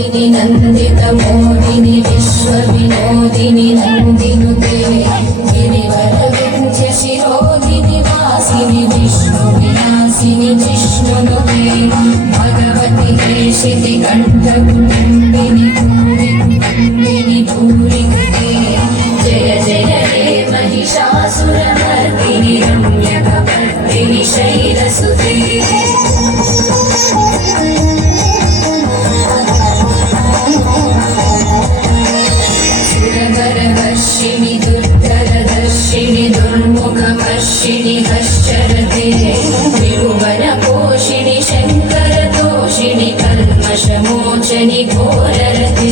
विनोदिनि नन्दित मोदिनि विश्व विनोदिनि नन्दिनुते गिरिवरविन्ध्य शिरोधिनि वासिनि विष्णु विनाशिनि जिष्णुनुते भगवति हेशिति कण्ठकुटुम्बिनि कुम्बिनि भूरिकृते जय जय हे महिषासुरमर्दिनि रम्यकपर्दिनि शैलसुते सुरवरवर्षिणि दुर्धरदर्शिनि दुर्मुखवर्षिणि हश्चरते त्रिभुवनपोषिणि शङ्करतोषिणि कल्मषमोचनि घोररते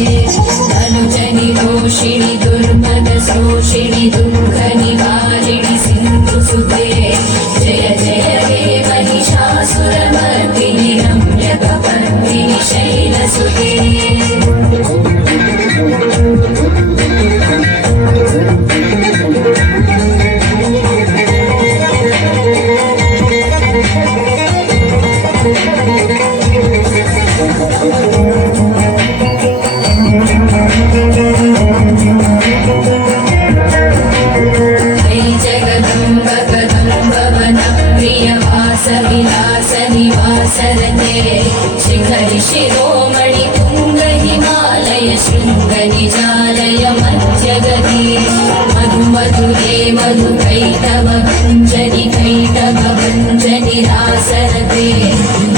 धनुजनि दोषिणि दुर्मदशोषिणि दुःखनिवारिणि सिन्धुसुते जय जय हे महिषासुरमर्दिनि रम्यकपर्दिनि शैलसुते विलासनिवासरते शिखरि शिरोमणि तुङ्ग हिमालय शृङ्ग निजालय मध्यगति मधु मधुरे मधुकैटव भञ्जनि कैटव भञ्जनि रासरते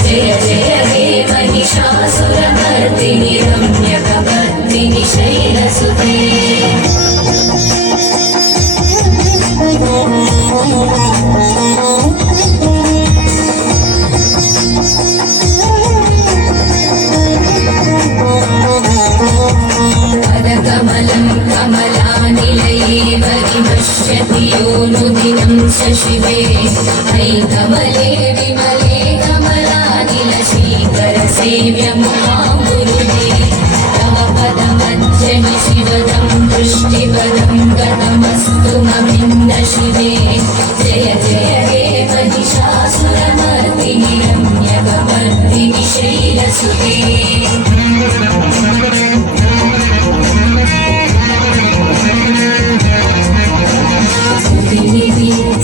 जय जय हे महिषासुरमर्दिनि रम्यकपर्दिनि शैलसुते कमलं कमलानिलये परिपश्यति योनुदिनं शशिवे ऐ कमले विमले कमलानिलशीकरसेव्यमुखाम्बुरुहे तव पदमध्यमि शिवदं दृष्टिपदं गतमस्तुमभिन्न शिवे जय जय हे महिषासुरमर्दिनि रम्यकपर्दिनि शैलसुते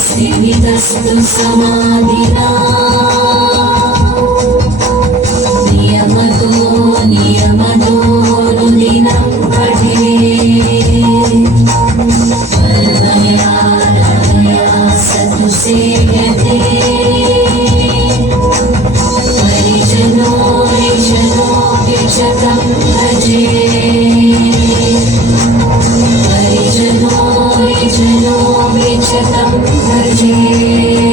श्रीनिधस्तु समाधिना नियमतो नियमदोनुदिनं पठे परमया सतु सेव्यते परिजनो विजनो विजतं भजे परिजनो विजनो विजतं भजे